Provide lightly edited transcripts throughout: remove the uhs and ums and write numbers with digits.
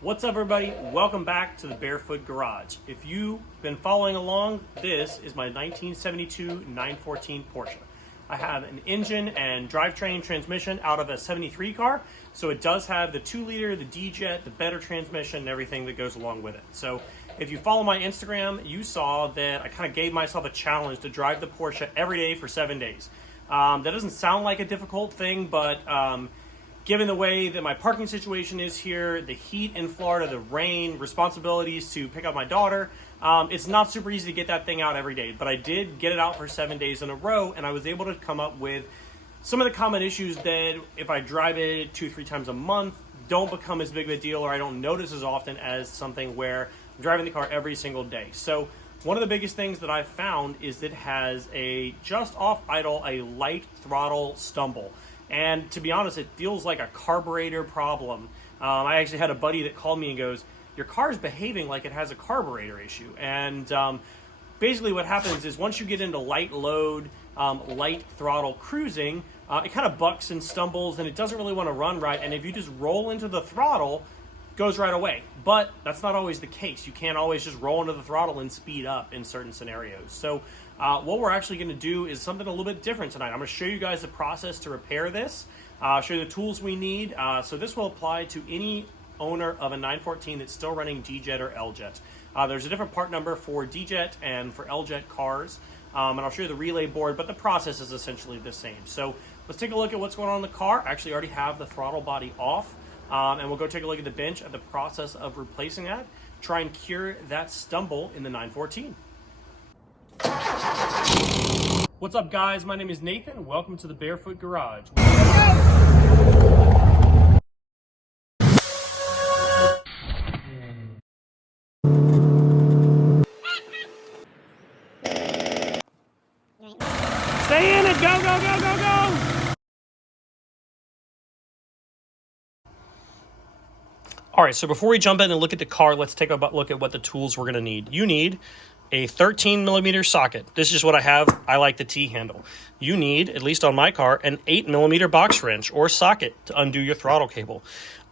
What's up, everybody? Welcome back to the Barefoot Garage. If you've been following along, this is my 1972 914 Porsche. I have an engine and drivetrain transmission out of a 73 car, so it does have the 2-liter, the D-Jet, the better transmission, and everything that goes along with it. So if you follow my Instagram, you saw that I kind of gave myself a challenge to drive the Porsche every day for 7 days. That doesn't sound like a difficult thing, but given the way that my parking situation is here, the heat in Florida, the rain, responsibilities to pick up my daughter, it's not super easy to get that thing out every day. But I did get it out for 7 days in a row, and I was able to come up with some of the common issues that if I drive it 2-3 times a month, don't become as big of a deal, or I don't notice as often as something where I'm driving the car every single day. So one of the biggest things that I've found is that it has a just off idle, a light throttle stumble. And to be honest, it feels like a carburetor problem. I actually had a buddy that called me and goes, your car's behaving like it has a carburetor issue. And basically what happens is once you get into light load, light throttle cruising, it kind of bucks and stumbles and it doesn't really want to run right. And if you just roll into the throttle, it goes right away. But that's not always the case. You can't always just roll into the throttle and speed up in certain scenarios. So what we're actually going to do is something a little bit different tonight. I'm going to show you guys the process to repair this, show you the tools we need. So this will apply to any owner of a 914 that's still running D-Jet or L-Jet. There's a different part number for D-Jet and for L-Jet cars, and I'll show you the relay board, but the process is essentially the same. So let's take a look at what's going on in the car. I actually already have the throttle body off, and we'll go take a look at the bench at the process of replacing that, try and cure that stumble in the 914. What's up, guys? My name is Nathan. Welcome to the Barefoot Garage. Stay in it! Go, go, go, go, go! All right, so before we jump in and look at the car, let's take a look at what the tools we're going to need. You need a 13mm socket. This is what I have. I like the T-handle. You need, at least on my car, an 8mm box wrench or socket to undo your throttle cable.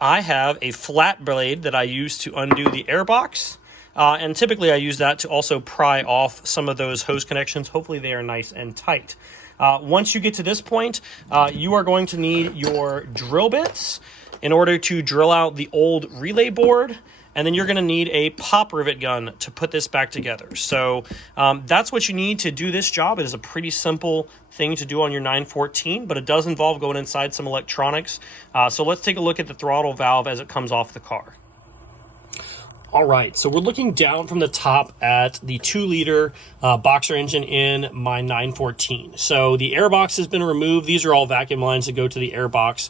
I have a flat blade that I use to undo the air box, and typically I use that to also pry off some of those hose connections. Hopefully they are nice and tight. Once you get to this point, you are going to need your drill bits in order to drill out the old relay board, and then you're going to need a pop rivet gun to put this back together. So that's what you need to do this job. It is a pretty simple thing to do on your 914, but it does involve going inside some electronics. So let's take a look at the throttle valve as it comes off the car. All right, so we're looking down from the top at the 2-liter boxer engine in my 914. So the air box has been removed. These are all vacuum lines that go to the air box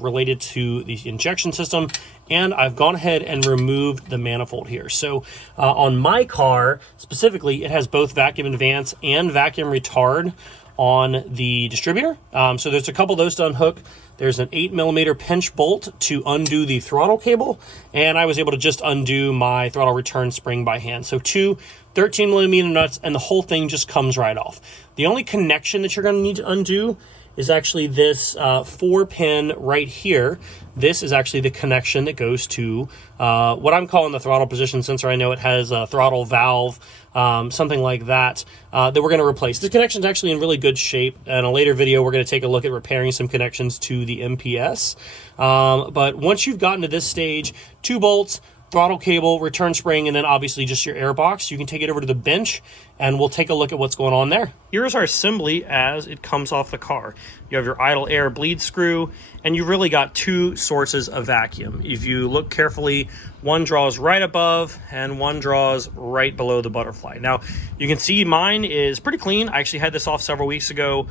related to the injection system. And I've gone ahead and removed the manifold here. So on my car, specifically, it has both vacuum advance and vacuum retard on the distributor. So there's a couple of those to unhook. There's an 8mm pinch bolt to undo the throttle cable, and I was able to just undo my throttle return spring by hand. So 2 13mm nuts, and the whole thing just comes right off. The only connection that you're going to need to undo is actually this 4-pin right here. This is actually the connection that goes to what I'm calling the throttle position sensor. I know it has a throttle valve, something like that, that we're going to replace. The connection's actually in really good shape. In a later video, we're going to take a look at repairing some connections to the MPS. But once you've gotten to this stage, 2 bolts, throttle cable, return spring, and then obviously just your air box, you can take it over to the bench and we'll take a look at what's going on there. Here's our assembly as it comes off the car. You have your idle air bleed screw, and you've really got 2 sources of vacuum. If you look carefully, one draws right above and one draws right below the butterfly. Now, you can see mine is pretty clean. I actually had this off several weeks ago,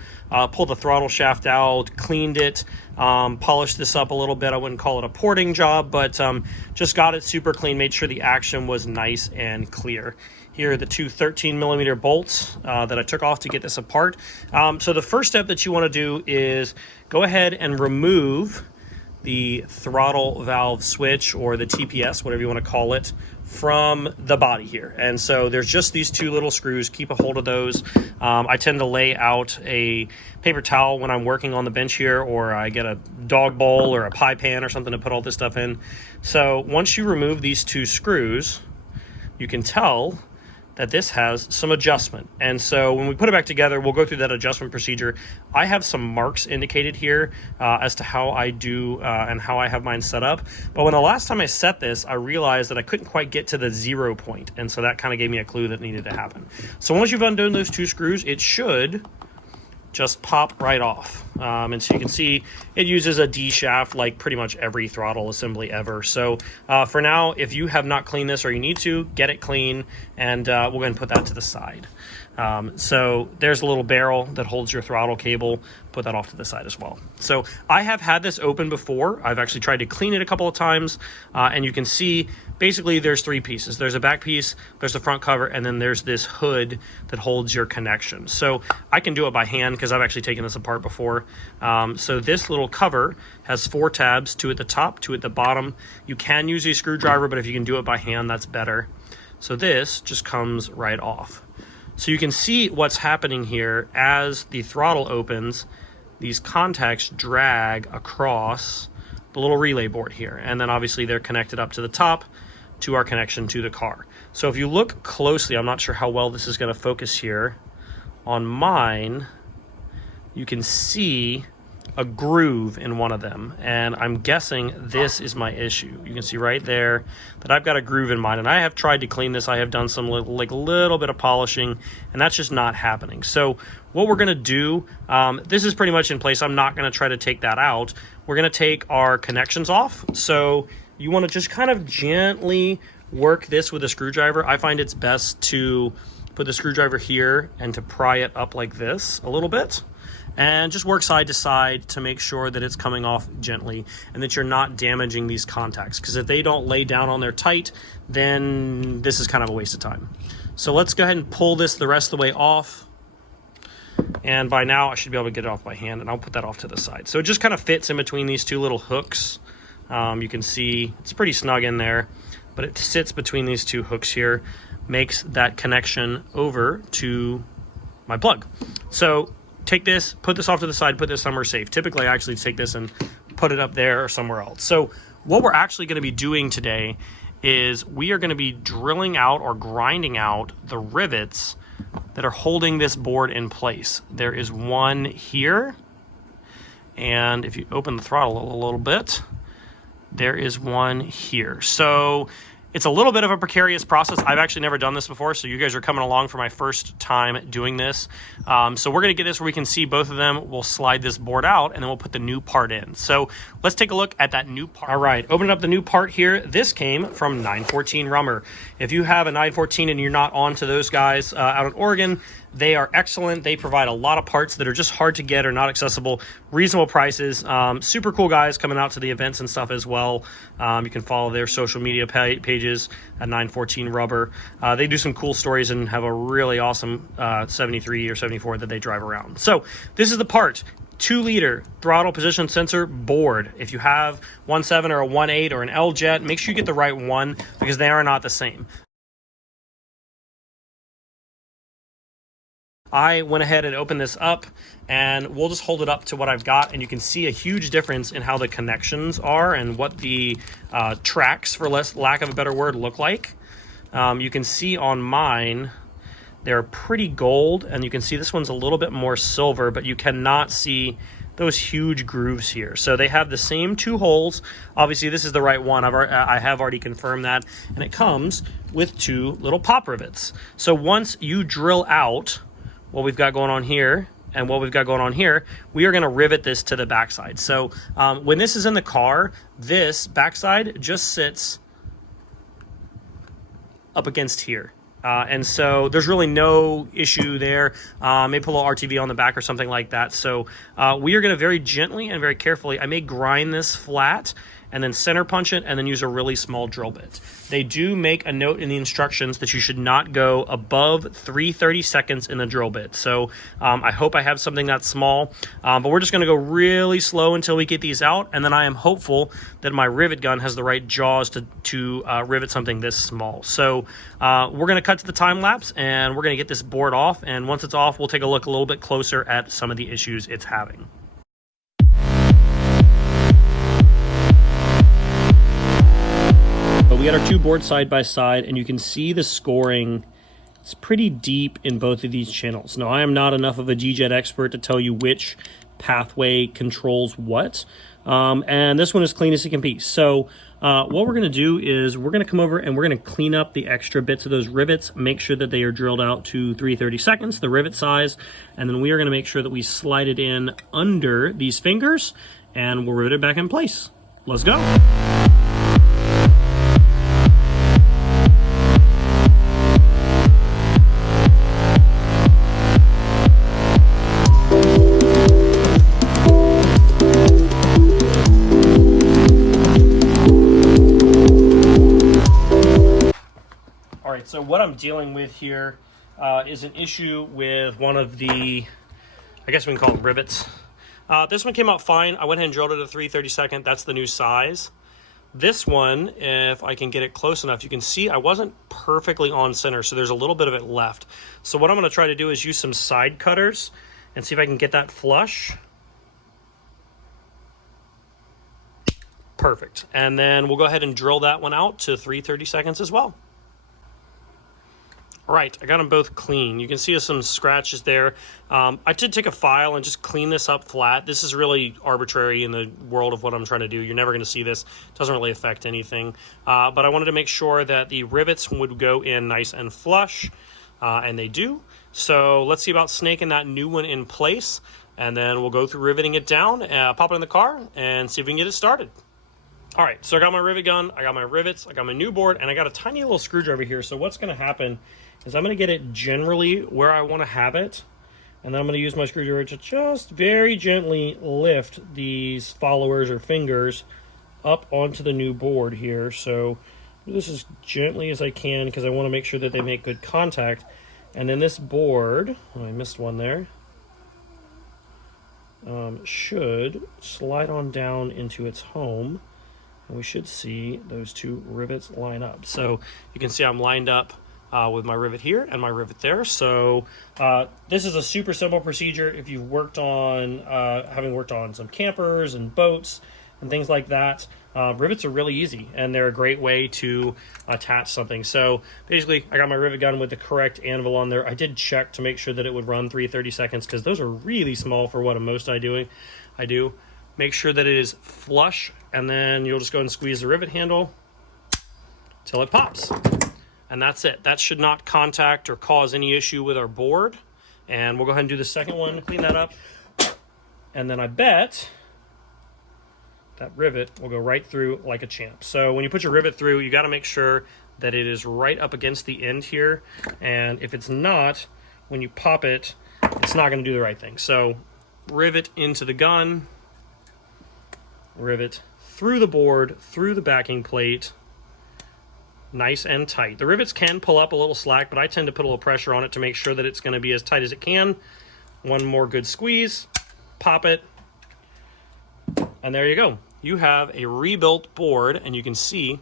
pulled the throttle shaft out, cleaned it, polished this up a little bit. I wouldn't call it a porting job, but just got it super clean, made sure the action was nice and clear. Here are the 2 13mm bolts that I took off to get this apart. So the first step that you want to do is go ahead and remove the throttle valve switch, or the TPS, whatever you want to call it, from the body here. And so there's just these two little screws. Keep a hold of those. I tend to lay out a paper towel when I'm working on the bench here, or I get a dog bowl or a pie pan or something to put all this stuff in. So once you remove these two screws, you can tell that this has some adjustment. And so when we put it back together, we'll go through that adjustment procedure. I have some marks indicated here as to how I do and how I have mine set up. But when the last time I set this, I realized that I couldn't quite get to the 0 point. And so that kind of gave me a clue that needed to happen. So once you've undone those two screws, it should just pop right off. And so you can see it uses a D shaft like pretty much every throttle assembly ever. So for now, if you have not cleaned this or you need to, get it clean, and we'll go ahead and put that to the side. So there's a little barrel that holds your throttle cable. Put that off to the side as well. So I have had this open before. I've actually tried to clean it a couple of times, and you can see basically there's three pieces. There's a back piece, there's the front cover, and then there's this hood that holds your connection. So I can do it by hand because I've actually taken this apart before. So this little cover has 4 tabs, 2 at the top, 2 at the bottom. You can use a screwdriver, but if you can do it by hand, that's better. So this just comes right off. So you can see what's happening here as the throttle opens. These contacts drag across the little relay board here, and then obviously they're connected up to the top to our connection to the car. So if you look closely, I'm not sure how well this is going to focus here. On mine, you can see a groove in one of them, and I'm guessing this is my issue. You can see right there that I've got a groove in mine, and I have tried to clean this. I have done some little bit of polishing, and that's just not happening. So what we're going to do, this is pretty much in place. I'm not going to try to take that out. We're going to take our connections off. So you want to just kind of gently work this with a screwdriver. I find it's best to put the screwdriver here and to pry it up like this a little bit, and just work side to side to make sure that it's coming off gently and that you're not damaging these contacts, because if they don't lay down on there tight, then this is kind of a waste of time. So let's go ahead and pull this the rest of the way off. And by now I should be able to get it off by hand, and I'll put that off to the side. So it just kind of fits in between these two little hooks. You can see it's pretty snug in there, but it sits between these two hooks here, makes that connection over to my plug. So take this, put this off to the side, put this somewhere safe. Typically I actually take this and put it up there or somewhere else. So what we're actually going to be doing today is we are going to be drilling out or grinding out the rivets that are holding this board in place. There is one here, and if you open the throttle a little bit, there is one here. So it's a little bit of a precarious process. I've actually never done this before, so you guys are coming along for my first time doing this. So we're going to get this where we can see both of them. We'll slide this board out, and then we'll put the new part in. So let's take a look at that new part. All right, opening up the new part here. This came from 914 Rummer. If you have a 914 and you're not on to those guys out in Oregon, they are excellent. They provide a lot of parts that are just hard to get or not accessible, reasonable prices. Super cool guys coming out to the events and stuff as well. You can follow their social media pages at 914 Rubber. They do some cool stories and have a really awesome 73 or 74 that they drive around. So this is the part. 2-liter throttle position sensor board. If you have 1.7 or a 1.8 or an L-Jet, make sure you get the right one, because they are not the same. I went ahead and opened this up, and we'll just hold it up to what I've got, and you can see a huge difference in how the connections are and what the tracks, for lack of a better word, look like. You can see on mine, they're pretty gold, and you can see this one's a little bit more silver, but you cannot see those huge grooves here. So they have the same 2 holes. Obviously, this is the right one. I have already confirmed that, and it comes with 2 little pop rivets. So once you drill out what we've got going on here and what we've got going on here, we are going to rivet this to the backside. So when this is in the car, this backside just sits up against here. And so there's really no issue there. Maybe put a little RTV on the back or something like that. So we are going to very gently and very carefully, I may grind this flat and then center punch it, and then use a really small drill bit. They do make a note in the instructions that you should not go above 3/32 in the drill bit. So I hope I have something that's small, but we're just going to go really slow until we get these out, and then I am hopeful that my rivet gun has the right jaws to rivet something this small. So we're going to cut to the time lapse, and we're going to get this board off, and once it's off, we'll take a look a little bit closer at some of the issues it's having. But we got our two boards side by side, and you can see the scoring. It's pretty deep in both of these channels. Now, I am not enough of a D-Jet expert to tell you which pathway controls what, and this one is clean as it can be. So what we're going to do is we're going to come over and we're going to clean up the extra bits of those rivets, make sure that they are drilled out to 3/32, the rivet size, and then we are going to make sure that we slide it in under these fingers, and we'll rivet it back in place. Let's go. So what I'm dealing with here is an issue with one of the, I guess we can call them rivets. This one came out fine. I went ahead and drilled it at 3/32. That's the new size. This one, if I can get it close enough, you can see I wasn't perfectly on center, so there's a little bit of it left. So what I'm going to try to do is use some side cutters and see if I can get that flush. Perfect. And then we'll go ahead and drill that one out to 3/32 as well. All right, I got them both clean. You can see some scratches there. I did take a file and just clean this up flat. This is really arbitrary in the world of what I'm trying to do. You're never going to see this. It doesn't really affect anything. But I wanted to make sure that the rivets would go in nice and flush, and they do. So let's see about snaking that new one in place, and then we'll go through riveting it down, pop it in the car, and see if we can get it started. All right, so I got my rivet gun, I got my rivets, I got my new board, and I got a tiny little screwdriver here. So what's going to happen is I'm going to get it generally where I want to have it, and then I'm going to use my screwdriver to just very gently lift these followers or fingers up onto the new board here. So do this as gently as I can because I want to make sure that they make good contact. And then this board, oh, I missed one there, should slide on down into its home. And we should see those two rivets line up. So you can see I'm lined up with my rivet here and my rivet there. So this is a super simple procedure. If you've worked on, having worked on some campers and boats and things like that, rivets are really easy and they're a great way to attach something. So basically I got my rivet gun with the correct anvil on there. I did check to make sure that it would run 3/32 because those are really small for what most I do. Make sure that it is flush, and then you'll just go and squeeze the rivet handle till it pops. And that's it. That should not contact or cause any issue with our board. And we'll go ahead and do the second one, clean that up. And then I bet that rivet will go right through like a champ. So when you put your rivet through, you got to make sure that it is right up against the end here. And if it's not, when you pop it, it's not going to do the right thing. So rivet into the gun, rivet through the board, through the backing plate, nice and tight. The rivets can pull up a little slack, but I tend to put a little pressure on it to make sure that it's going to be as tight as it can. One more good squeeze, pop it, and there you go. You have a rebuilt board, and you can see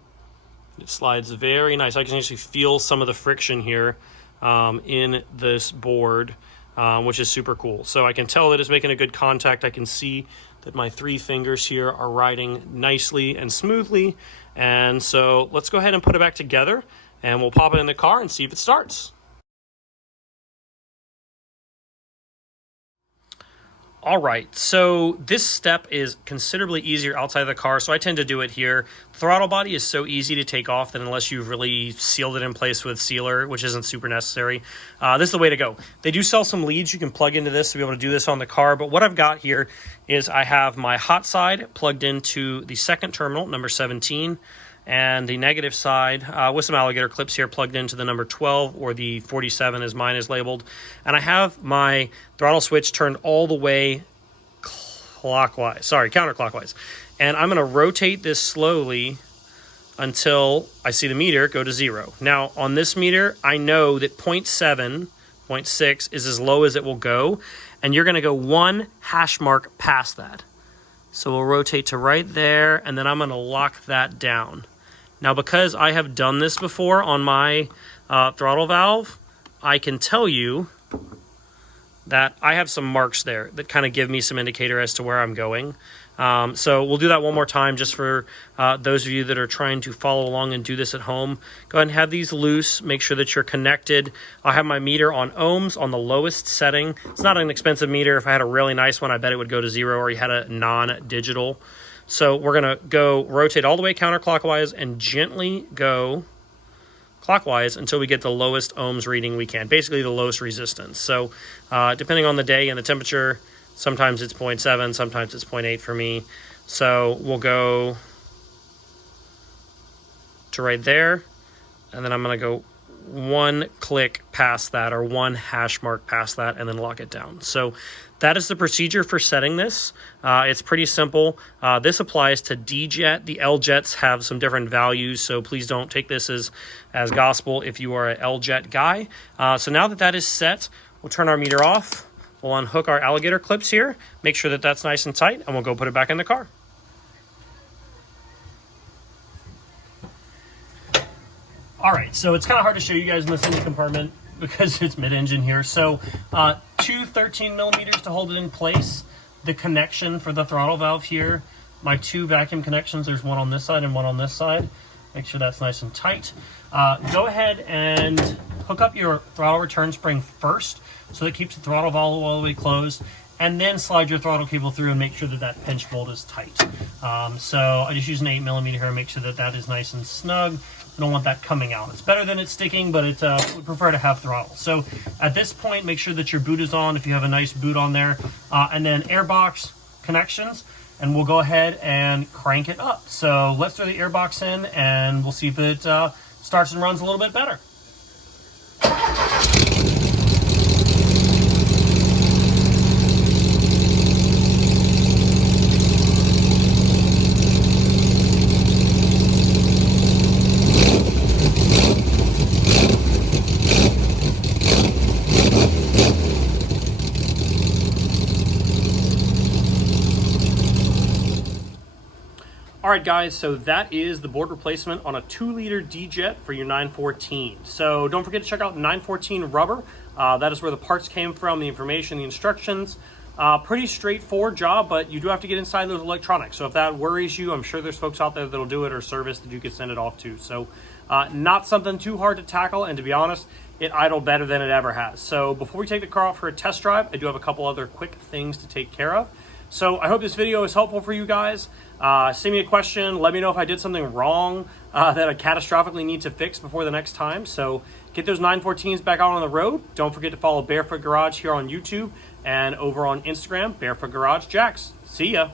it slides very nice. I can actually feel some of the friction here in this board, which is super cool. So I can tell that it's making a good contact. I can see that my three fingers here are riding nicely and smoothly. And so let's go ahead and put it back together, and we'll pop it in the car and see if it starts. All right, so this step is considerably easier outside of the car, so I tend to do it here. The throttle body is so easy to take off that unless you've really sealed it in place with sealer, which isn't super necessary, this is the way to go. They do sell some leads you can plug into this to be able to do this on the car, but what I've got here is I have my hot side plugged into the second terminal, number 17, and the negative side with some alligator clips here plugged into the number 12 or the 47 as mine is labeled. And I have my throttle switch turned all the way counterclockwise. And I'm going to rotate this slowly until I see the meter go to 0. Now, on this meter, I know that 0.7, 0.6 is as low as it will go, and you're going to go 1 hash mark past that. So we'll rotate to right there, and then I'm going to lock that down. Now, because I have done this before on my throttle valve, I can tell you that I have some marks there that kind of give me some indicator as to where I'm going. So we'll do that one more time just for those of you that are trying to follow along and do this at home. Go ahead and have these loose. Make sure that you're connected. I have my meter on ohms on the lowest setting. It's not an expensive meter. If I had a really nice one, I bet it would go to 0, or you had a non-digital. So we're going to go rotate all the way counterclockwise and gently go clockwise until we get the lowest ohms reading we can, basically the lowest resistance. So depending on the day and the temperature, sometimes it's 0.7, sometimes it's 0.8 for me. So we'll go to right there, and then I'm going to go 1 click past that, or 1 hash mark past that, and then lock it down. So that is the procedure for setting this. It's pretty simple. This applies to D-Jet. The L-Jets have some different values, so please don't take this as gospel if you are an L-Jet guy. So now that that is set, we'll turn our meter off. We'll unhook our alligator clips here, make sure that that's nice and tight, and we'll go put it back in the car. All right, so it's kind of hard to show you guys in this engine compartment because it's mid-engine here. So two 13 millimeters to hold it in place. The connection for the throttle valve here. My 2 vacuum connections, there's one on this side and one on this side. Make sure that's nice and tight. Go ahead and hook up your throttle return spring first, so that keeps the throttle valve all the way closed, and then slide your throttle cable through and make sure that that pinch bolt is tight. So I just use an 8 millimeter here and make sure that that is nice and snug. I don't want that coming out. It's better than it sticking, but it would prefer to have throttle. So at this point, make sure that your boot is on if you have a nice boot on there, and then airbox connections, and we'll go ahead and crank it up. So let's throw the airbox in, and we'll see if it starts and runs a little bit better. All right, guys, so that is the board replacement on a 2-liter D-Jet for your 914. So don't forget to check out 914 Rubber. That is where the parts came from, the information, the instructions. Pretty straightforward job, but you do have to get inside those electronics. So if that worries you, I'm sure there's folks out there that'll do it, or service that you could send it off to. So not something too hard to tackle, and to be honest, it idled better than it ever has. So before we take the car out for a test drive, I do have a couple other quick things to take care of. So I hope this video is helpful for you guys. Send me a question. Let me know if I did something wrong that I catastrophically need to fix before the next time. So get those 914s back out on the road. Don't forget to follow Barefoot Garage here on YouTube and over on Instagram, Barefoot Garage Jacks. See ya.